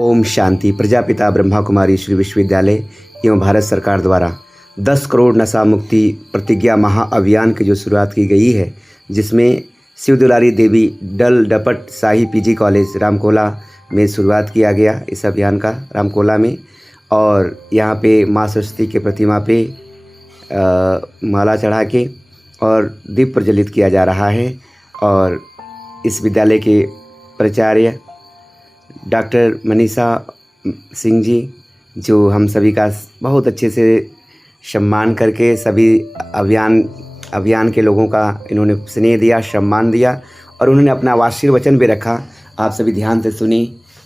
ओम शांति। प्रजापिता ब्रह्मा कुमारी श्री विश्वविद्यालय एवं भारत सरकार द्वारा 10 करोड़ नशा मुक्ति प्रतिज्ञा महाअभियान की जो शुरुआत की गई है, जिसमें शिव दुलारी देवी डल डपट शाही पीजी कॉलेज रामकोला में शुरुआत किया गया इस अभियान का रामकोला में। और यहाँ पे माँ सरस्वती के प्रतिमा पे माला चढ़ा के और दीप प्रज्वलित किया जा रहा है। और इस विद्यालय के प्राचार्य डॉक्टर मनीषा सिंह जी, जो हम सभी का बहुत अच्छे से सम्मान करके सभी अभियान के लोगों का इन्होंने स्नेह दिया, सम्मान दिया और उन्होंने अपना आशीर्वचन भी रखा। आप सभी ध्यान से सुनी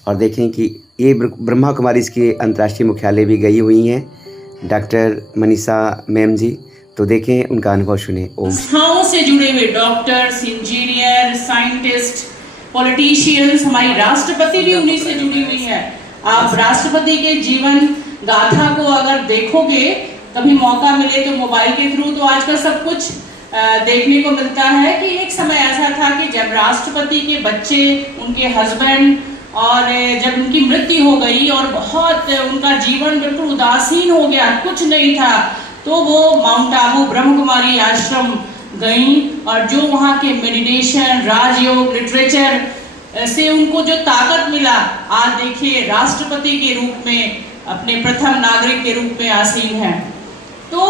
और देखें कि ये ब्रह्मा कुमारी इसके अंतर्राष्ट्रीय मुख्यालय भी गई हुई हैं डॉक्टर मनीषा मैम जी, तो देखें उनका अनुभव सुने। ओम। संस्थाओं से जुड़े हुए डॉक्टर्स, इंजीनियर, साइंटिस्ट, पॉलिटिशियंस, हमारी राष्ट्रपति भी उन्हीं से जुड़ी हुई है। आप राष्ट्रपति के जीवन गाथा को अगर देखोगे, कभी मौका मिले तो मोबाइल के थ्रू, तो आजकल सब कुछ देखने को मिलता है कि एक समय ऐसा था कि जब राष्ट्रपति के बच्चे, उनके हस्बैंड, और जब उनकी मृत्यु हो गई और बहुत उनका जीवन बिल्कुल उदासीन हो गया, कुछ नहीं था, तो वो माउंट आबू ब्रह्म कुमारी आश्रम गई और जो वहाँ के मेडिटेशन, राजयोग, लिटरेचर से उनको जो ताकत मिला, आज देखिए राष्ट्रपति के रूप में, अपने प्रथम नागरिक के रूप में आसीन है। तो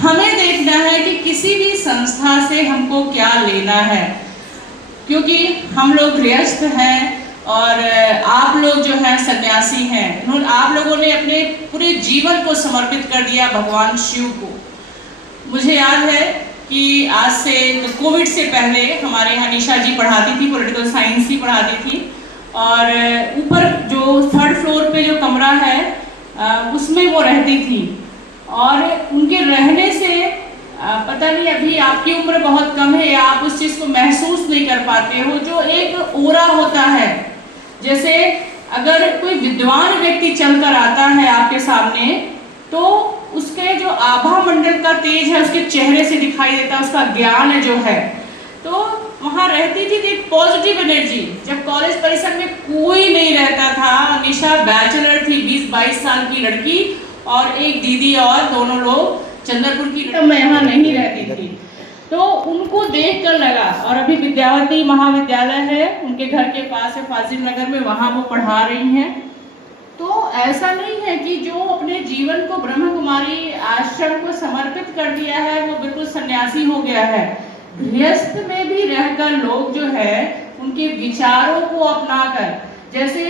हमें देखना है कि किसी भी संस्था से हमको क्या लेना है, क्योंकि हम लोग गृहस्थ हैं और आप लोग जो हैं सन्यासी हैं। आप लोगों ने अपने पूरे जीवन को समर्पित कर दिया भगवान शिव को। मुझे याद है कि आज से कोविड से पहले हमारे यहाँ निशा जी पढ़ाती थी, पॉलिटिकल साइंस ही पढ़ाती थी, और ऊपर जो 3rd फ्लोर पे जो कमरा है उसमें वो रहती थी। और उनके रहने से पता नहीं, अभी आपकी उम्र बहुत कम है या आप उस चीज़ को महसूस नहीं कर पाते हो, जो एक ओरा होता है। जैसे अगर कोई विद्वान व्यक्ति चलकर आता है आपके सामने, तो उसके जो आभा मंडल का तेज है उसके चेहरे से दिखाई देता है, उसका ज्ञान जो है। तो वहाँ रहती थी एक पॉजिटिव एनर्जी। जब कॉलेज परिसर में कोई नहीं रहता था, निशा बैचलर थी, 20-22 साल की लड़की, और एक दीदी और दोनों लोग चंद्रपुर की, मैं यहाँ नहीं रहती थी, तो उनको देख कर लगा। और अभी विद्यावती महाविद्यालय है उनके घर के पास है, फाजिल नगर में, वहाँ वो पढ़ा रही हैं। तो ऐसा नहीं है कि जो अपने जीवन को ब्रह्म कुमारी आश्रम को समर्पित कर दिया है वो बिल्कुल सन्यासी हो गया है। गृहस्थ में भी रहकर लोग जो है उनके विचारों को अपनाकर, जैसे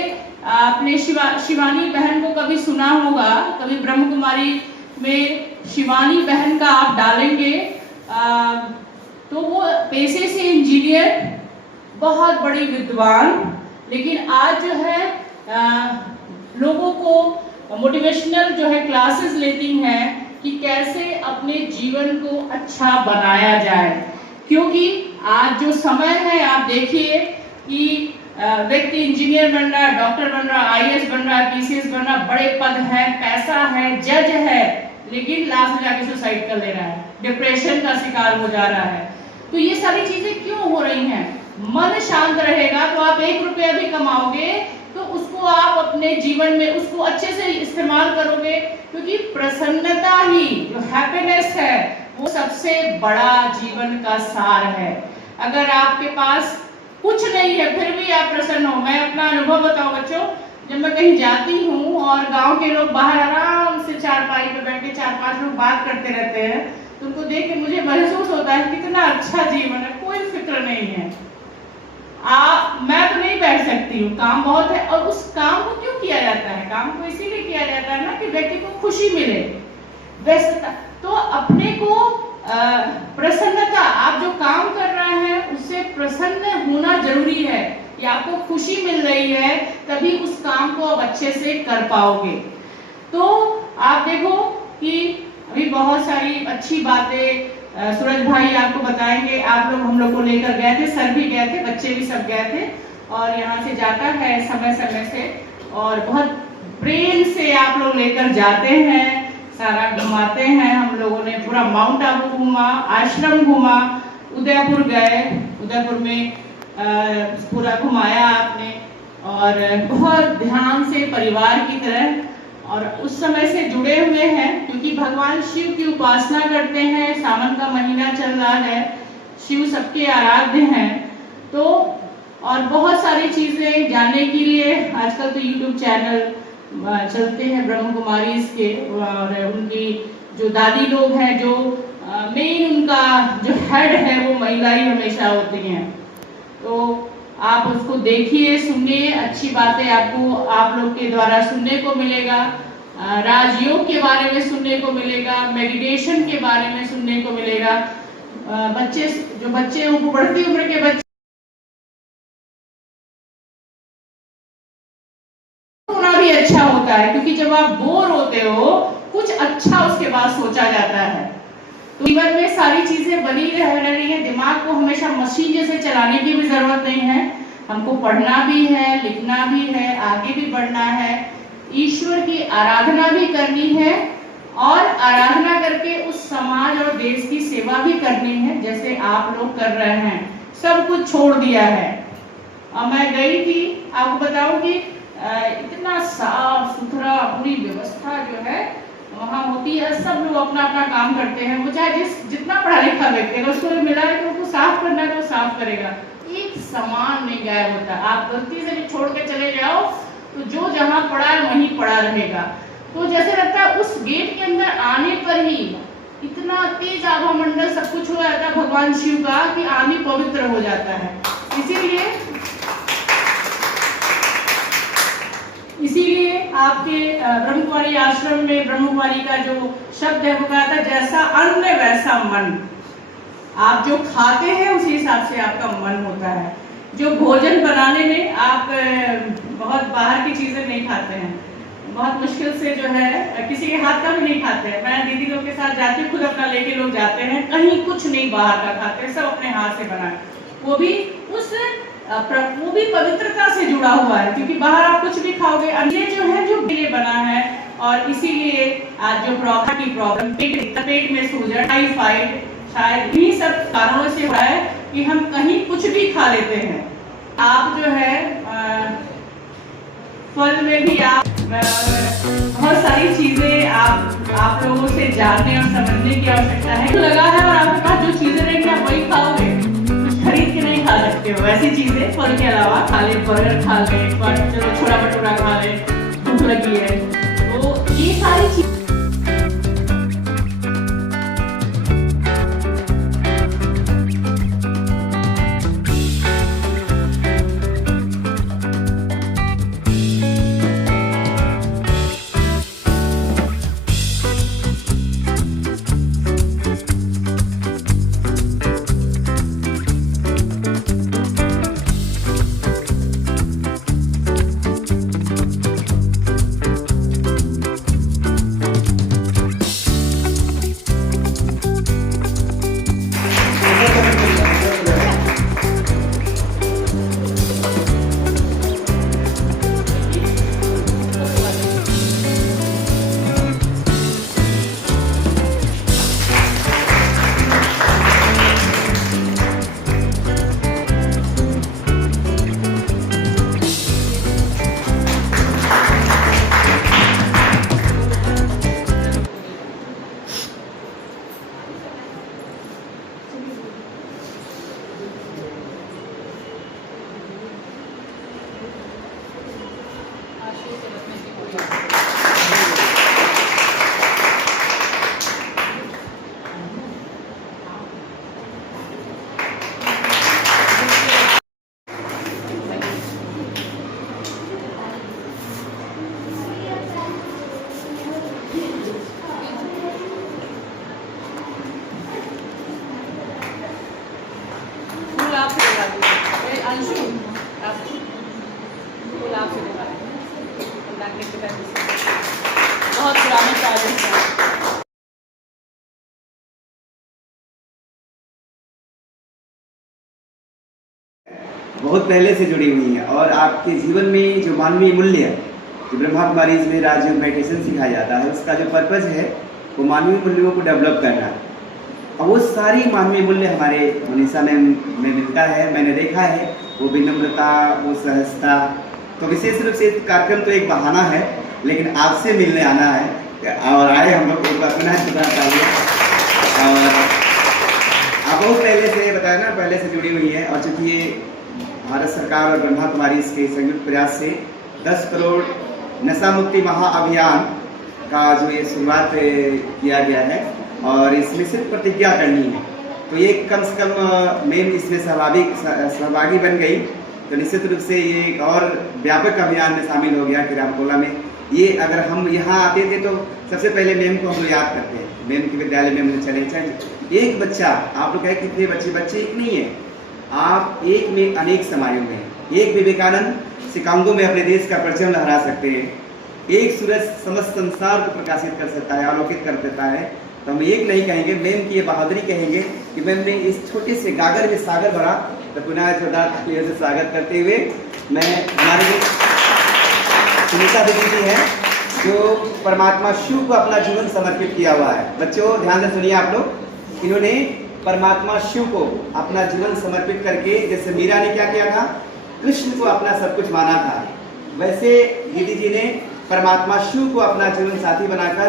आपने शिवानी बहन को कभी सुना होगा, कभी ब्रह्म कुमारी में शिवानी बहन का आप डालेंगे तो वो पेशे से इंजीनियर, बहुत बड़ी विद्वान, लेकिन आज जो है लोगों को मोटिवेशनल जो है क्लासेस लेती हैं कि कैसे अपने जीवन को अच्छा बनाया जाए। क्योंकि आज जो समय है, आप देखिए कि व्यक्ति इंजीनियर बन रहा है, डॉक्टर बन रहा है, IAS बन रहा है, PCS बन रहा है, बड़े पद है, पैसा है, जज है, लेकिन लास्ट में जाके सुसाइड कर ले रहा है, डिप्रेशन का शिकार हो जा रहा है। तो ये सारी चीजें क्यों हो रही हैं? मन शांत रहेगा तो आप 1 रुपया भी कमाओगे तो उसको आप अपने जीवन में उसको अच्छे से इस्तेमाल करोगे, क्योंकि प्रसन्नता ही, जो हैप्पीनेस है, वो सबसे बड़ा जीवन का सार है। अगर आपके पास कुछ नहीं है फिर भी आप प्रसन्न हो। मैं अपना अनुभव बताऊं बच्चों, जब मैं कहीं जाती हूँ और गांव के लोग बाहर आराम से चारपाई पे बैठ के 4-5 लोग बात करते रहते हैं, तो उनको देख के मुझे महसूस होता है कितना अच्छा जीवन है, कोई फिक्र नहीं है। मैं तो नहीं बैठ सकती हूँ, काम बहुत है। और उस काम को क्यों किया जाता है? काम को इसीलिए किया जाता है ना कि व्यक्ति को खुशी मिले, व्यस्तता। तो अपने को प्रसन्नता, आप जो काम कर रहे हैं उससे प्रसन्न होना जरूरी है, या आपको खुशी मिल रही है तभी उस काम को आप अच्छे से कर पाओगे। तो आप देखो कि अभी बहुत सारी अच्छी बातें सूरज भाई आपको बताएंगे। आप लोग हम लोग को लेकर गए थे, सर भी गए थे, बच्चे भी सब गए थे, और यहाँ से जाता है समय समय से, और बहुत प्रेम से आप लोग लेकर जाते हैं, सारा घुमाते हैं। हम लोगों ने पूरा माउंट आबू घूमा, आश्रम घूमा, उदयपुर गए, उदयपुर में पूरा घुमाया आपने। और बहुत ध्यान से परिवार की तरह और उस समय से जुड़े हुए हैं, क्योंकि भगवान शिव की उपासना करते हैं। सावन का महीना चल रहा है, शिव सबके आराध्य हैं। तो और बहुत सारी चीज़ें जानने के लिए आजकल तो यूट्यूब चैनल चलते हैं ब्रह्म कुमारीज के, और उनकी जो दादी लोग हैं, जो मेन उनका जो हेड है वो महिला ही हमेशा होती हैं। तो आप उसको देखिए, सुनिए, अच्छी बातें आपको आप लोग के द्वारा सुनने को मिलेगा। राजयोग के बारे में सुनने को मिलेगा, मेडिटेशन के बारे में सुनने को मिलेगा। बच्चे बढ़ती उम्र के बच्चे होना भी अच्छा होता है, क्योंकि जब आप बोर होते हो कुछ अच्छा उसके बाद सोचा जाता है। तो जीवन में सारी चीजें बनी रह रही है, दिमाग को हमेशा मशीन जैसे चलाने की भी जरूरत नहीं है। हमको पढ़ना भी है, लिखना भी है, आगे भी बढ़ना है, ईश्वर की आराधना भी करनी है, और आराधना करके उस समाज और देश की सेवा भी करनी है, जैसे आप लोग कर रहे हैं। सब कुछ छोड़ दिया है। और मैं गई थी, आपको बताऊं कि इतना साफ सुथरा पूरी व्यवस्था जो है वहाँ होती है। सब लोग अपना अपना काम करते हैं, वो चाहे जितना पढ़ा लिखा व्यक्ति है, उसको मिला है तो उसको साफ करना है तो साफ करेगा। एक समान नहीं गायब होता। आप गलती से भी छोड़ के चले जाओ तो जो जहाँ पड़ा है वहीं पड़ा रहेगा। तो जैसे लगता है उस गेट के अंदर आने पर ही इतना तेज आभा मंडल सब कुछ हो जाता है भगवान शिव का कि आदमी पवित्र हो जाता है। इसीलिए आपके ब्रह्मकुमारी आश्रम में ब्रह्मकुमारी का जो शब्द है वो कहा था, जैसा अन्न वैसा मन। आप जो खाते हैं उसी हिसाब से आपका मन होता है। जो भोजन बनाने में आप बहुत बाहर की चीजें नहीं खाते हैं, बहुत मुश्किल से जो है किसी के हाथ का भी नहीं खाते हैं। मैं दीदी लोग के साथ जाती हूँ, खुद अपना लेके लोग जाते हैं, कहीं कुछ नहीं बाहर का खाते, सब अपने हाथ से बनाए। वो भी पवित्रता से जुड़ा हुआ है, क्योंकि बाहर आप कुछ भी खाओगे। ये जो है जो लिए बना है, और इसीलिए आज जो प्रॉब्लम पेट में सूजन, टाइफाइड, शायद इन्हीं सब कारणों से हुआ है कि हम कहीं कुछ भी खा लेते हैं। आप जो है फल में भी आप बहुत सारी चीजें आप लोगों से जानने और समझने की आवश्यकता है। लगा है और आपके पास जो चीजें रहेंगी आप वही खाओगे, खरीद के नहीं खा सकते हो। ऐसी चीजें फल के अलावा खा ले, बर्गर खा ले, चलो छोला भटूरा खा ले, भूख लगी है, तो ये सारी चीजें बहुत पुराने प्रोजेक्ट हैं। बहुत पहले से जुड़ी हुई हैं, और आपके जीवन में जो मानवीय मूल्य जो ब्रह्मा कुमारीज में राजयोग मेडिटेशन सिखाया जाता है, उसका जो पर्पज़ है वो मानवीय मूल्यों को डेवलप करना है। और वो सारी मानवीय मूल्य हमारे मनीषा में मिलता है। मैंने देखा है वो विनम्रता, वो सहजता, तो विशेष रूप से कार्यक्रम तो एक बहाना है, लेकिन आपसे मिलने आना है और आए हम लोग एक बार पुनः सुधार चाहिए। और आप बहुत पहले से बताया ना, पहले से जुड़ी हुई है, और चूँकि ये भारत सरकार और ब्रह्मा कुमारी इसके संयुक्त प्रयास से 10 करोड़ नशा मुक्ति महाअभियान का जो ये शुरुआत किया गया है, और इसमें सिर्फ प्रतिज्ञा करनी है, तो ये कम से कम मेन इसमें सहभागी बन गई, तो निश्चित रूप से ये एक और व्यापक अभियान में शामिल हो गया कि रामकोला में ये अगर हम यहाँ आते थे तो सबसे पहले मेम को हम लोग याद करते हैं, मेम के विद्यालय में हम चले जाए। एक बच्चा, आप लोग कहें कितने बच्चे एक नहीं है, आप एक में अनेक समाये हुए हैं। एक विवेकानंद शिकागो में अपने देश का परचम लहरा सकते हैं, एक सूरज समस्त संसार को प्रकाशित कर सकता है, आलोकित कर देता है। तो हम एक नहीं कहेंगे, मेम की ये बहादुरी कहेंगे कि मेम ने इस छोटे से गागर में सागर भरा। तो पुनः जोरदार से स्वागत करते हुए मैं हमारे सुनीता दीदी जी हैं जो परमात्मा शिव को अपना जीवन समर्पित किया हुआ है। बच्चों ध्यान से सुनिए आप लोग, इन्होंने परमात्मा शिव को अपना जीवन समर्पित करके, जैसे मीरा ने क्या किया था, कृष्ण को अपना सब कुछ माना था, वैसे दीदी जी ने परमात्मा शिव को अपना जीवन साथी बनाकर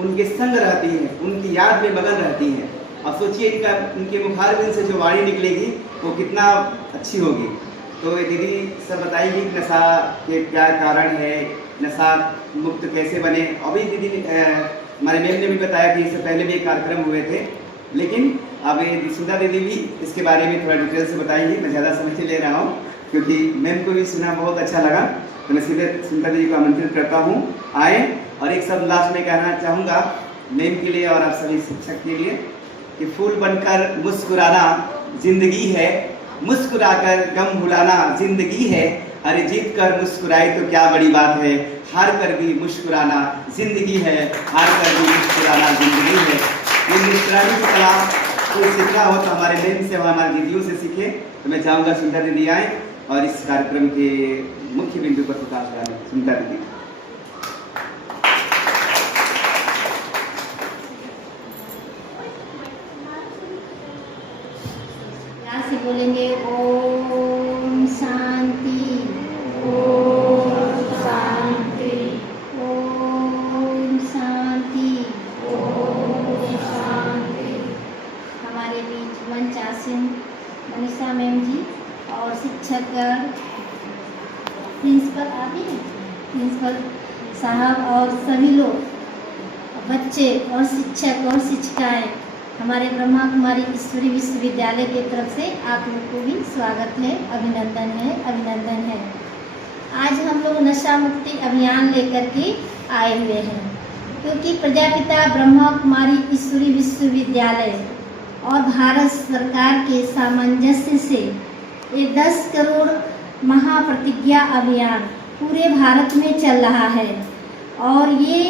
उनके संग रहती हैं, उनकी याद में मगन रहती हैं। अब सोचिए उनके मुखारबिंद से जो वाणी निकलेगी वो कितना अच्छी होगी। तो ये दीदी सब बताएंगी कि नशा के क्या कारण है, नशा मुक्त कैसे बने। अभी दीदी हमारे मैम ने भी बताया कि इससे पहले भी एक कार्यक्रम हुए थे, लेकिन अब ये सुधा दीदी भी इसके बारे में थोड़ा डिटेल से बताएंगी। मैं ज़्यादा समय ले रहा हूँ क्योंकि मैम को भी सुना बहुत अच्छा लगा, तो मैं सीधे सुधा दीदी को आमंत्रित करता हूँ आए। और एक शब्द लास्ट में कहना चाहूँगा मैम के लिए और आप सभी शिक्षक के लिए कि फूल बनकर मुस्कुराना जिंदगी है, मुस्कुराकर गम भुलाना जिंदगी है। अरे जीत कर मुस्कुराए तो क्या बड़ी बात है, हार कर भी मुस्कुराना जिंदगी है, हार कर भी मुस्कुराना जिंदगी है। ये मुस्कुराने की कला कोई सीखना हो तो हमारे मैम से, हमारे दीदियों से सीखे। तो मैं चाहूँगा सुंदर दीदी आए और इस कार्यक्रम के मुख्य बिंदु पर प्रकाश डालें। सुंदर दीदी से बोलेंगे ओम शांति, ओम शांति, ओम शांति, ओम शांति। हमारे बीच मंच आसीन मनीषा मैम जी और शिक्षक प्रिंसिपल आदि प्रिंसिपल साहब और सभी लोग, बच्चे और शिक्षक और शिक्षिकाएँ, हमारे ब्रह्मा कुमारी ईश्वरी विश्वविद्यालय की तरफ से आप लोग को भी स्वागत है, अभिनंदन है, अभिनंदन है। आज हम लोग नशा मुक्ति अभियान लेकर के आए हुए हैं क्योंकि प्रजापिता ब्रह्मा कुमारी ईश्वरी विश्वविद्यालय और भारत सरकार के सामंजस्य से ये 10 करोड़ महाप्रतिज्ञा अभियान पूरे भारत में चल रहा है। और ये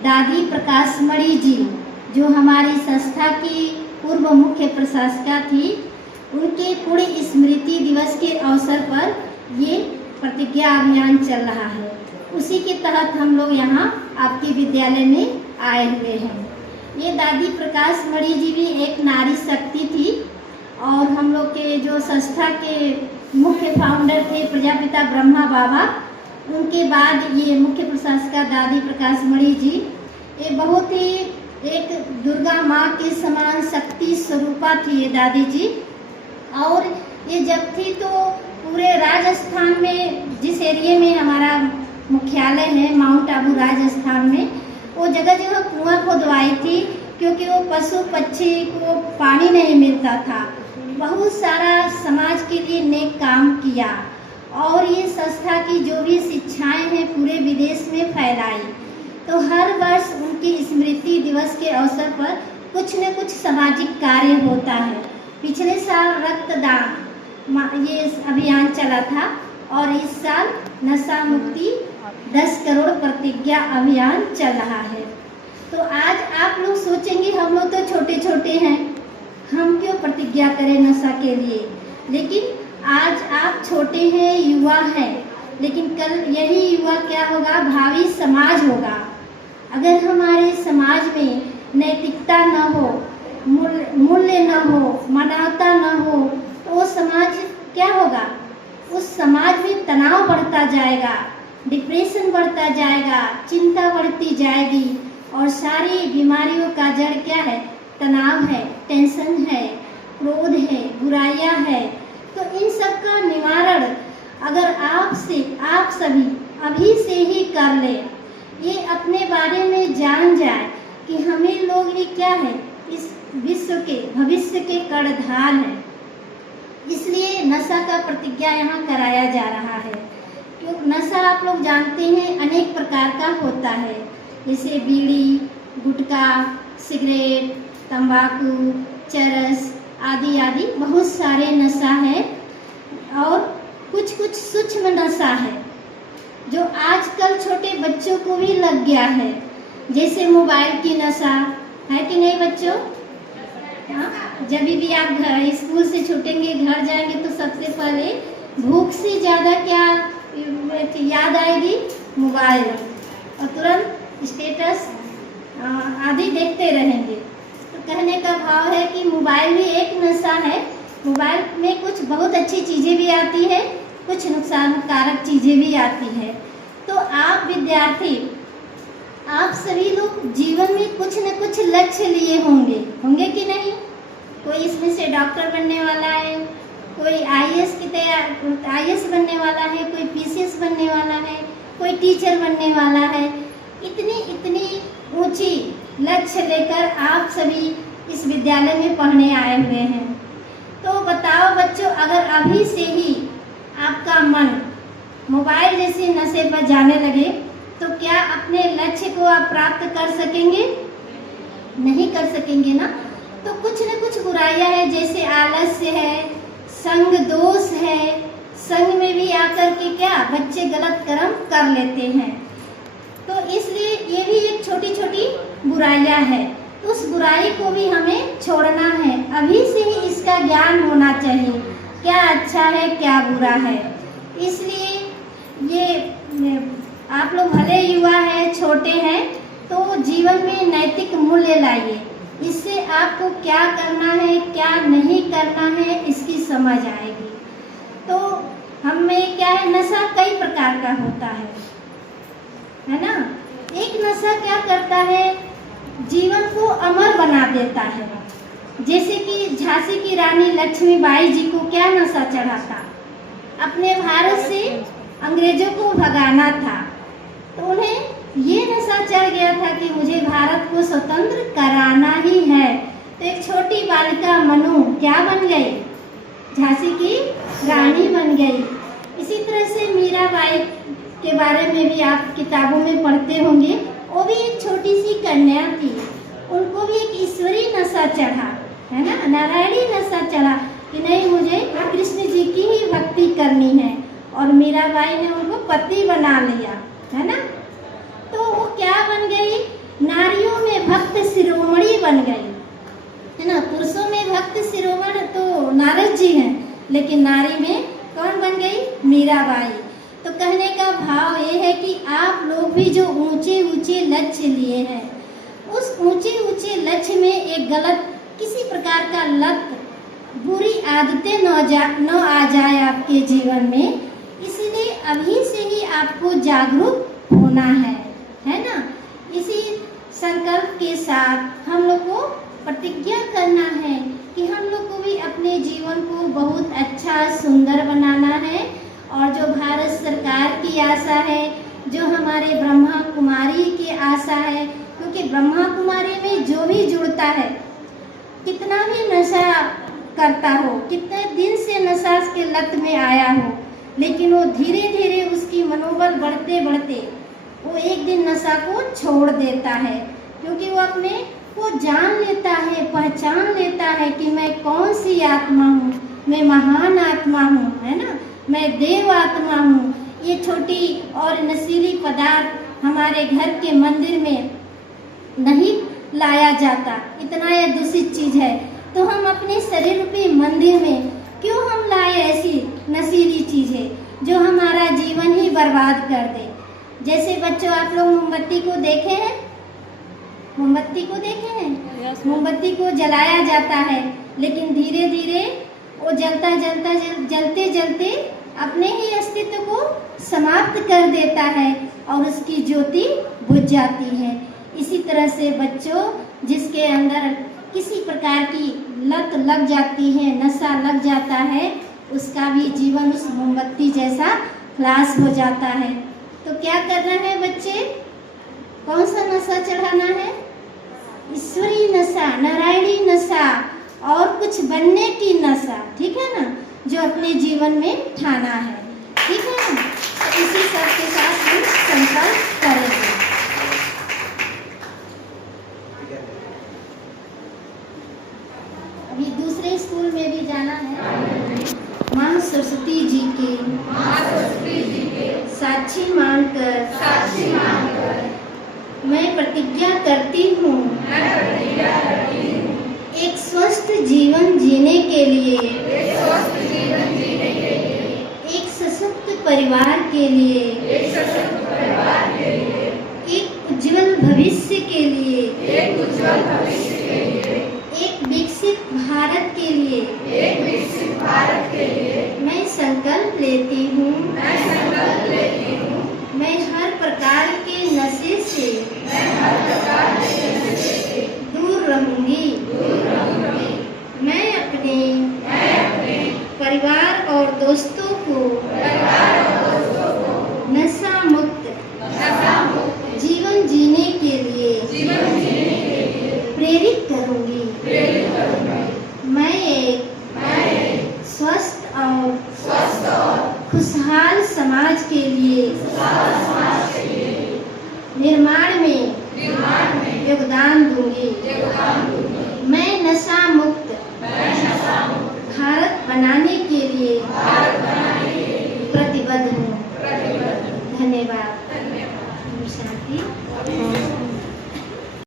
दादी प्रकाशमणि जी जो हमारी संस्था की पूर्व मुख्य प्रशासिका थी, उनके पुण्य स्मृति दिवस के अवसर पर ये प्रतिज्ञा अभियान चल रहा है। उसी के तहत हम लोग यहाँ आपके विद्यालय में आए हुए हैं। ये दादी प्रकाशमणि जी भी एक नारी शक्ति थी और हम लोग के जो संस्था के मुख्य फाउंडर थे प्रजापिता ब्रह्मा बाबा, उनके बाद ये मुख्य प्रशासिका दादी प्रकाशमणि जी, ये बहुत ही एक दुर्गा माँ के समान शक्ति स्वरूपा थी ये दादी जी। और ये जब थी तो पूरे राजस्थान में, जिस एरिया में हमारा मुख्यालय है माउंट आबू राजस्थान में, वो जगह जगह कुआं खुदवाई थी क्योंकि वो पशु पक्षी को पानी नहीं मिलता था। बहुत सारा समाज के लिए नेक काम किया और ये संस्था की जो भी शिक्षाएं हैं पूरे विदेश में फैलाई। तो हर वर्ष उनकी स्मृति दिवस के अवसर पर कुछ न कुछ सामाजिक कार्य होता है। पिछले साल रक्तदान ये अभियान चला था और इस साल नशा मुक्ति 10 करोड़ प्रतिज्ञा अभियान चल रहा है। तो आज आप लोग सोचेंगे हम लोग तो छोटे छोटे हैं, हम क्यों प्रतिज्ञा करें नशा के लिए। लेकिन आज आप छोटे हैं, युवा हैं, लेकिन कल यही युवा क्या होगा, भावी समाज होगा। अगर हमारे समाज में नैतिकता न हो, मूल्य न हो, मानवता न हो, तो वो समाज क्या होगा, उस समाज में तनाव बढ़ता जाएगा, डिप्रेशन बढ़ता जाएगा, चिंता बढ़ती जाएगी और सारी बीमारियों का जड़ क्या है? तनाव है, टेंशन है, क्रोध है, बुराइयां है। तो इन सब का निवारण अगर आप सभी अभी से ही कर ले, ये अपने बारे में जान जाए कि हमें लोग ये क्या है, इस विश्व के भविष्य के कर्णधार हैं। इसलिए नशा का प्रतिज्ञा यहाँ कराया जा रहा है। क्योंकि नशा आप लोग जानते हैं अनेक प्रकार का होता है, जैसे बीड़ी, गुटखा, सिगरेट, तंबाकू, चरस आदि आदि बहुत सारे नशा है। और कुछ कुछ सूक्ष्म नशा है जो आजकल छोटे बच्चों को भी लग गया है, जैसे मोबाइल की नशा है कि नहीं बच्चों? हाँ, जब भी आप घर स्कूल से छूटेंगे, घर जाएंगे तो सबसे पहले भूख से ज़्यादा क्या याद आएगी? मोबाइल। और तुरंत स्टेटस आदि देखते रहेंगे। तो कहने का भाव है कि मोबाइल भी एक नशा है। मोबाइल में कुछ बहुत अच्छी चीज़ें भी आती है, कुछ नुकसानकारक चीज़ें भी आती है। तो आप विद्यार्थी, आप सभी लोग जीवन में कुछ न कुछ लक्ष्य लिए होंगे कि नहीं? कोई इसमें से डॉक्टर बनने वाला है, कोई आईएएस बनने वाला है, कोई पीसीएस बनने वाला है, कोई टीचर बनने वाला है। इतनी ऊंची लक्ष्य लेकर आप सभी इस विद्यालय में पढ़ने आए हुए हैं। तो बताओ बच्चों, अगर अभी से ही आपका मन मोबाइल जैसे नशे पर जाने लगे तो क्या अपने लक्ष्य को आप प्राप्त कर सकेंगे? नहीं कर सकेंगे ना। तो कुछ न कुछ बुराइयां हैं, जैसे आलस्य है, संग दोष है। संग में भी आकर के क्या बच्चे गलत कर्म कर लेते हैं। तो इसलिए ये भी एक छोटी छोटी बुराइयां हैं। उस बुराई को भी हमें छोड़ना है। अभी से ही इसका ज्ञान होना चाहिए, क्या अच्छा है क्या बुरा है। इसलिए ये आप लोग भले युवा हैं, छोटे हैं, तो जीवन में नैतिक मूल्य लाइए। इससे आपको क्या करना है क्या नहीं करना है इसकी समझ आएगी। तो हम में क्या है, नशा कई प्रकार का होता है ना। एक नशा क्या करता है, जीवन को अमर बना देता है। जैसे कि झांसी की रानी लक्ष्मीबाई जी को क्या नशा चढ़ा था? अपने भारत से अंग्रेजों को भगाना था। तो उन्हें ये नशा चढ़ गया था कि मुझे भारत को स्वतंत्र कराना ही है। तो एक छोटी बालिका मनु क्या बन गई? झांसी की रानी बन गई। इसी तरह से मीराबाई के बारे में भी आप किताबों में पढ़ते होंगे। वो भी एक छोटी सी कन्या थी, उनको भी एक ईश्वरीय नशा चढ़ा, है ना, नारायणी नशा चढ़ा कि नहीं मुझे कृष्ण जी की ही भक्ति करनी है। और मीराबाई ने उनको पति बना लिया, है ना। तो वो क्या बन गई? नारियों में भक्त शिरोमणि बन गई, है ना। पुरुषों में भक्त शिरोमणि तो नारद जी हैं, लेकिन नारी में कौन बन गई? मीराबाई। तो कहने का भाव ये है कि आप लोग भी जो ऊंचे ऊंचे लक्ष्य लिए हैं, उस ऊंचे ऊंचे लक्ष्य में एक गलत किसी प्रकार का लत, बुरी आदतें न आ जाए आपके जीवन में। इसलिए अभी से ही आपको जागरूक होना है ना। इसी संकल्प के साथ हम लोग को प्रतिज्ञा करना है कि हम लोग को भी अपने जीवन को बहुत अच्छा सुंदर बनाना है। और जो भारत सरकार की आशा है, जो हमारे ब्रह्मा कुमारी की आशा है, क्योंकि ब्रह्मा कुमारी में जो भी जुड़ता है, कितना भी नशा करता हो, कितने दिन से नशा के लत में आया हो, लेकिन वो धीरे धीरे उसकी मनोबल बढ़ते बढ़ते वो एक दिन नशा को छोड़ देता है। क्योंकि वो अपने को जान लेता है, पहचान लेता है कि मैं कौन सी आत्मा हूँ, मैं महान आत्मा हूँ, है ना, मैं देव आत्मा हूँ। ये छोटी और नशीली पदार्थ हमारे घर के मंदिर में नहीं लाया जाता, इतना ये दूषित चीज़ है। तो हम अपने शरीर रूपी मंदिर में क्यों हम लाए ऐसी नशीली चीज़ें जो हमारा जीवन ही बर्बाद कर दे। जैसे बच्चों, आप लोग मोमबत्ती को देखे हैं? मोमबत्ती को देखे हैं? मोमबत्ती को जलाया जाता है, लेकिन धीरे धीरे वो जलते जलते अपने ही अस्तित्व को समाप्त कर देता है और उसकी ज्योति बुझ जाती है। इसी तरह से बच्चों जिसके अंदर किसी प्रकार की लत लग जाती है, नशा लग जाता है, उसका भी जीवन उस मोमबत्ती जैसा फ्लाश हो जाता है। तो क्या करना है बच्चे? कौन सा नशा चढ़ाना है? ईश्वरीय नशा, नारायणी नशा और कुछ बनने की नशा, ठीक है ना, जो अपने जीवन में ठाना है, ठीक है ना। तो इसी सब के साथ हम संकल्प करेंगे। अभी दूसरे स्कूल में भी जाना है। माँ सरस्वती जी के साक्षी मानकर मैं प्रतिज्ञा करती हूँ एक स्वस्थ जीवन जीने के लिए, एक सशक्त परिवार के लिए, एक उज्जवल भविष्य के लिए, एक विकसित भारत के लिए मैं संकल्प लेती हूँ। मैं हर प्रकार के नशे से दूर रहूंगी। मैं अपने परिवार और दोस्तों को नशा मुक्त जीवन जीने के लिए प्रेरित करूंगी। मैं एक स्वस्थ और खुशहाल समाज के लिए निर्माण में योगदान दूंगी। मैं नशा मुक्त भारत बनाने के लिए प्रतिबद्ध हूँ। धन्यवाद। शांति।